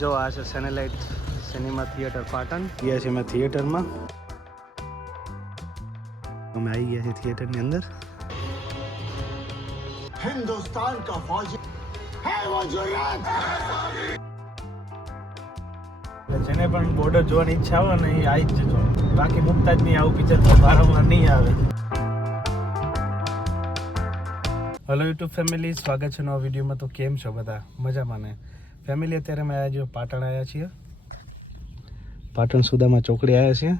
જો આ છે સેનેલાઇટ સિનેમા થિયેટર પાટણ. ગયા છે મેં થિયેટરમાં. અમે આવી ગયા છીએ થિયેટરની અંદર. हिंदुस्तान का फौजी है वो जुर्रत. જેને પણ બોર્ડર જોવાની ઈચ્છા આવે ને એ આવી જ જજો. બાકી મુકતા જ નહીં, આવું પિક્ચર તો વારંવાર નહીં આવે. હેલો યુટ્યુબ ફેમિલી, સ્વાગત છે નવા વિડીયોમાં. તો કેમ છો બધા? મજામાં ને? ફેમિલી અત્યારે અમે આજે પાટણ આવ્યા છીએ. પાટણ સુદામા ચોકડી આવ્યા છીએ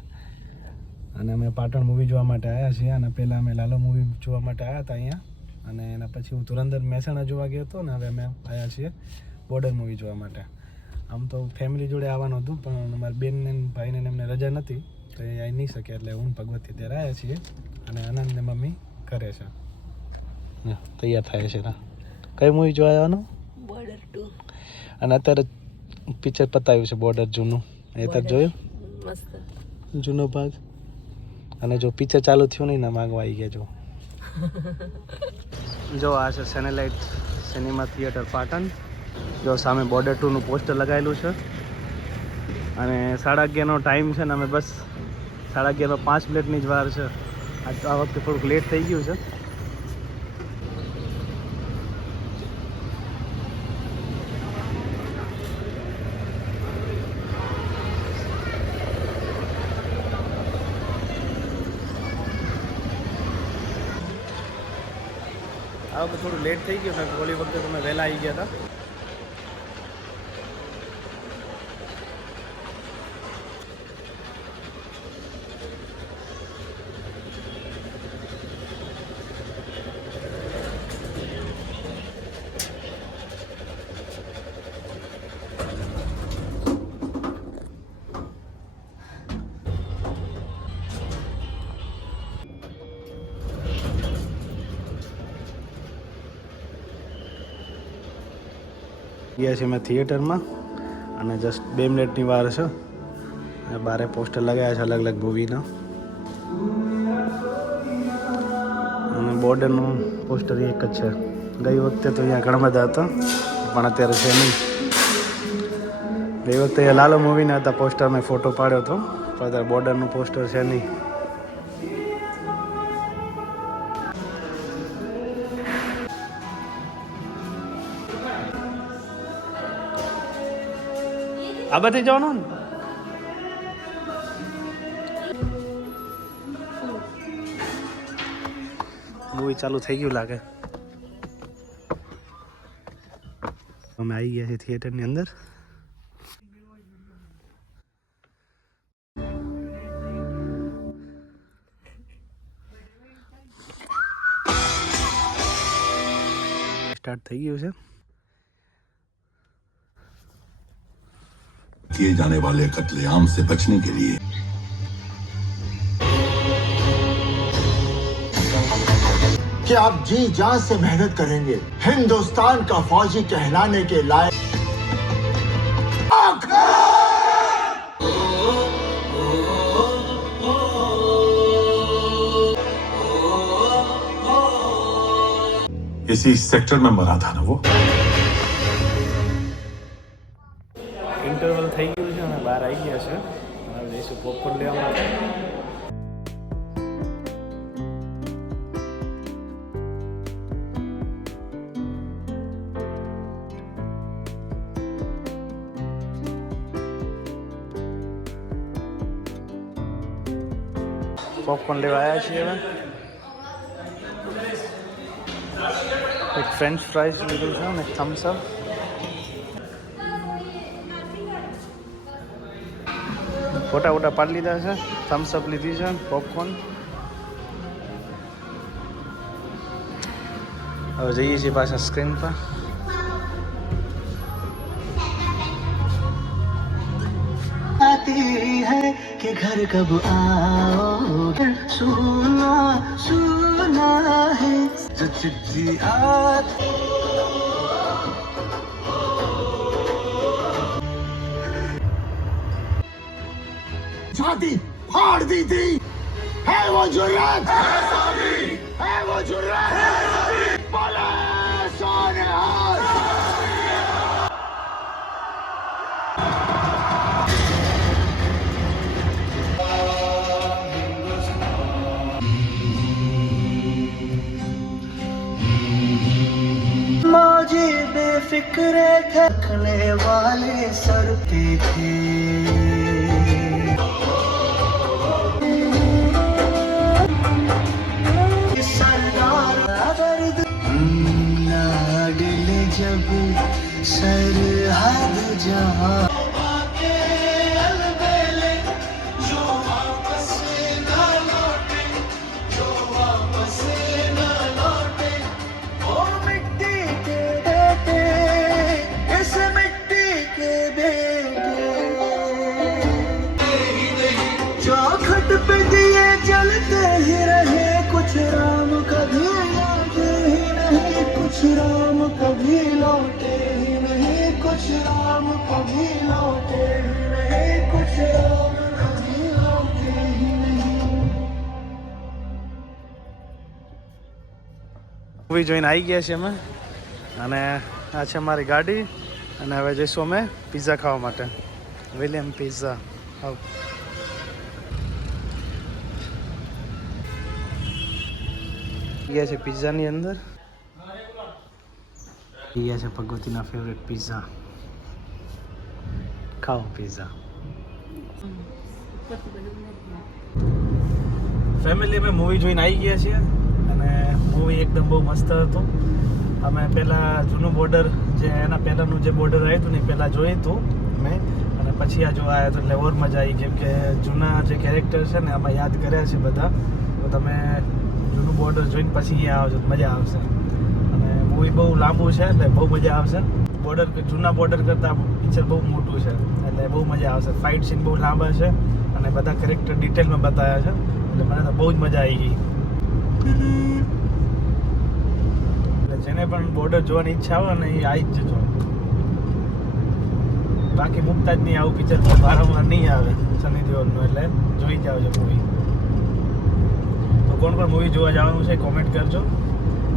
અને અમે પાટણ મૂવી જોવા માટે આવ્યા છીએ. અને પહેલાં અમે લાલો મૂવી જોવા માટે આવ્યા હતા અહીંયા, અને એના પછી હું ધુરંધર મહેસાણા જોવા ગયો હતો. ને હવે અમે આવ્યા છીએ બોર્ડર મૂવી જોવા માટે. આમ તો ફેમિલી જોડે આવવાનું હતું, પણ અમારા બેનને ભાઈને એમને રજા નથી તો એ આવી નહીં શકે, એટલે હું ભગવતી ત્યારે આવ્યા છીએ. અને આનંદને મમ્મી કરે છે, તૈયાર થાય છે. કઈ મૂવી જોવા આવવાનું? બોર્ડર 2. અને અત્યારે પિક્ચર પતાવ્યું છે બોર્ડર જૂનું. એ તાર જોયું? મસ્ત જૂનો ભાગ. અને જો પિક્ચર ચાલુ થયું નહીં ને માગવા આવી ગયા. જો આ છે સેનેલાઇટ સિનેમા થિયેટર પાટણ. જો સામે બોર્ડર 2નું પોસ્ટર લગાવેલું છે. અને 11:30નો ટાઈમ છે ને અમે બસ 11:30 5 મિનિટની જ વાર છે. આ વખતે થોડુંક લેટ થઈ ગયું છે. આ વખતે થોડું લેટ થઈ ગયું, કારણ કે ઓલી વખતે તમે વહેલા આવી ગયા હતા. ગયા છે મેં થિયેટરમાં અને જસ્ટ 2 મિનિટની વાર છે. બારે પોસ્ટર લગાવ્યા છે અલગ અલગ મૂવીના. અને બોર્ડરનું પોસ્ટર એક જ છે. ગઈ વખતે તો અહીંયા ઘણા બધા હતા, પણ અત્યારે છે નહીં. ગઈ વખતે અહીંયા લાલો મૂવીના હતા પોસ્ટર, મેં ફોટો પાડ્યો હતો, પણ અત્યારે બોર્ડરનું પોસ્ટર છે નહીં. આ બધી જવાનું ને મૂવી ચાલુ થઈ ગયું લાગે. અમે આવી ગયા છીએ થિયેટરની અંદર. સ્ટાર્ટ થઈ ગયું છે. किए जाने वाले कत्लेआम से बचने के लिए कि आप जी जान से मेहनत करेंगे, हिंदुस्तान का फौजी कहलाने के लायक. इसी सेक्टर में मरा था ना वो. ઇન્ટરવલ થઈ ગયું છે અને બહાર આવી ગયા છે. હવે જઈશું પોપકોર્ન લેવા માટે. પોપકોર્ન લેવા આવ્યા છીએ હવે. એક ફ્રેન્ચ ફ્રાઈઝ લીધું છે અને થમ્સ અપ. ફોટા વોટા પાડી લીધા છે, થમ્સ અપ લીધી છે, પોપકોર્ન. હવે જઈએ છીએ પાછા સ્ક્રીન પર. आती है कि घर कब आओगे, सुना सुना है जो चिट्ठी आती. छाती फाड़ दी थी, है वो जुर्रत, है वो जुर्रत. बोले सोने हाथ. मौजी बेफिक्रे थे रखने वाले सर पे थे सरदार दर्द लाडले जब सरहद जहाँ चौखट पे दिए जलते ही रहे कुछ राम कभी लौटे ही नहीं कुछ राम कभी लौटे ही नहीं कुछ राम कभी लौटे ही नहीं कुछ राम कभी लौटे ही नहीं મૂવી જોઈને આવી ગયા છે અમે અને આ છે અમારી ગાડી અને હવે જઈશું અમે પિઝા ખાવા માટે વિલિયમ પિઝા આવ ગયા છે પિઝાની અંદર ગયા છે ભગવતીના ફેવરેટ પિઝા ખાઓ પિઝા ફેમિલી અમે મૂવી જોઈને આવી ગયા છીએ અને મૂવી એકદમ બહુ મસ્ત હતું અમે પહેલાં જૂનું બોર્ડર જે એના પહેલાંનું જે બોર્ડર આવ્યું હતું ને એ પહેલાં જોયું હતું મેં અને પછી આ જોવા આવ્યા તો એટલે ઓર મજા આવી કેમ કે જૂના જે કેરેક્ટર છે ને આમાં યાદ કર્યા છે બધા તો તમે જૂનું બોર્ડર જોઈને પછી અહીંયા આવજો મજા આવશે અને મૂવી બહુ લાંબુ છે એટલે બહુ મજા આવશે બોર્ડર જૂના બોર્ડર કરતાં પિક્ચર બહુ મોટું છે એટલે બહુ મજા આવશે ફાઇટ સીન બહુ લાંબા છે અને બધા કેરેક્ટર ડિટેલમાં બતાવ્યા છે એટલે મને તો બહુ જ મજા આવી ગઈ એટલે જેને પણ બોર્ડર જોવાની ઈચ્છા આવે ને એ આવી જ જજો બાકી મૂકતા જ નહીં આવું પિક્ચર વારંવાર નહીં આવે સની દેઓલનું એટલે જોઈ જાવ છો મૂવી કોણ કોણ મૂવી જોવા જવાનું છે કોમેન્ટ કરજો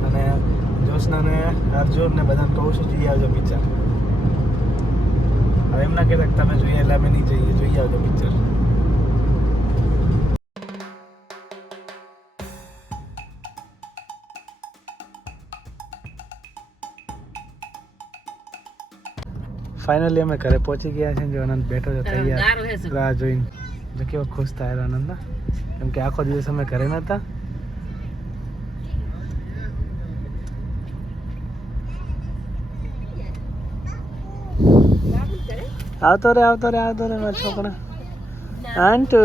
અને જોશનાને અર્જુન ને બધાને કહું છું જોઈ આવજો પિક્ચર હવે એમ ના કહેતા તમે જોઈએ એટલે અમે નહીં જઈએ જોઈ આવજો પિક્ચર ફાઇનલી અમે ઘરે પહોંચી ગયા છે જો આનંદ બેઠો છે તૈયાર રાહ જોઈને જો કેવો ખુશ થાય આનંદ કેમ કે આખો દિવસ અમે ઘરે નહોતા આવતો રે મારા છોકરા આંટુ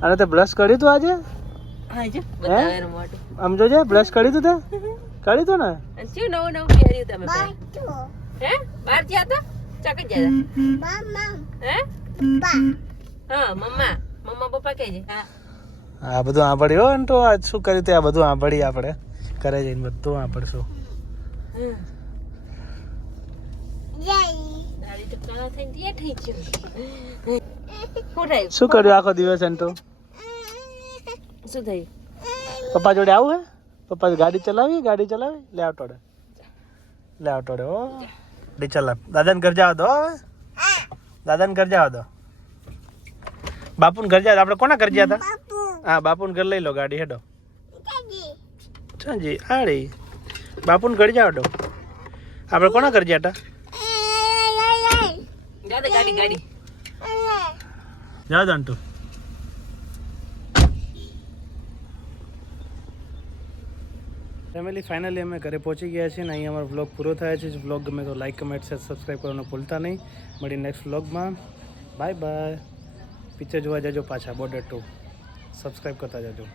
અરે તે બ્રશ કર્યું તું આજે આમ જોજે બ્રશ કર્યું તું તે કર્યું તું ને શું નવું નવું પહેર્યું તમે હે બહાર ગયા હતા ચોકડ ગયા હે હા મમ્મા પપ્પા કહે છે આ બધું આંભળ્યું હો તો આજ શું કર્યું તે આ બધું આંભળી આપણે ઘરે જઈને બધું આંભળશું શું કર્યું આખો દિવસ અંટો શું થયું પપ્પા જોડે આવું હે પપ્પા ગાડી ચલાવી લે આવટોડે ઓ ડી ચલાવ દાદાને ઘર જવા દો હવે દાદાને ઘર જવા દો બાપુને ઘર જાય આપણે કોના ઘર ગયા હતા હા બાપુને ઘર લઈ લો ગાડી હેડો સાંજી આડી બાપુને ઘર જાવ દો આપણે કોના ઘર ગયા હતા ગાડી જાવ અંટુ ફેમિલી ફાઇનલી અમે ઘરે પહોંચી ગયા છીએ ને અહીં અમારો વ્લોગ પૂરો થાય છે વ્લોગ ગમે તો લાઈક કમેન્ટ શેર સબસ્ક્રાઈબ કરવાનું ભૂલતા નહીં મળી નેક્સ્ટ વ્લોગમાં બાય પિક્ચર જોવા જજો પાછા બોર્ડર 2 સબસ્ક્રાઈબ કરતા જજો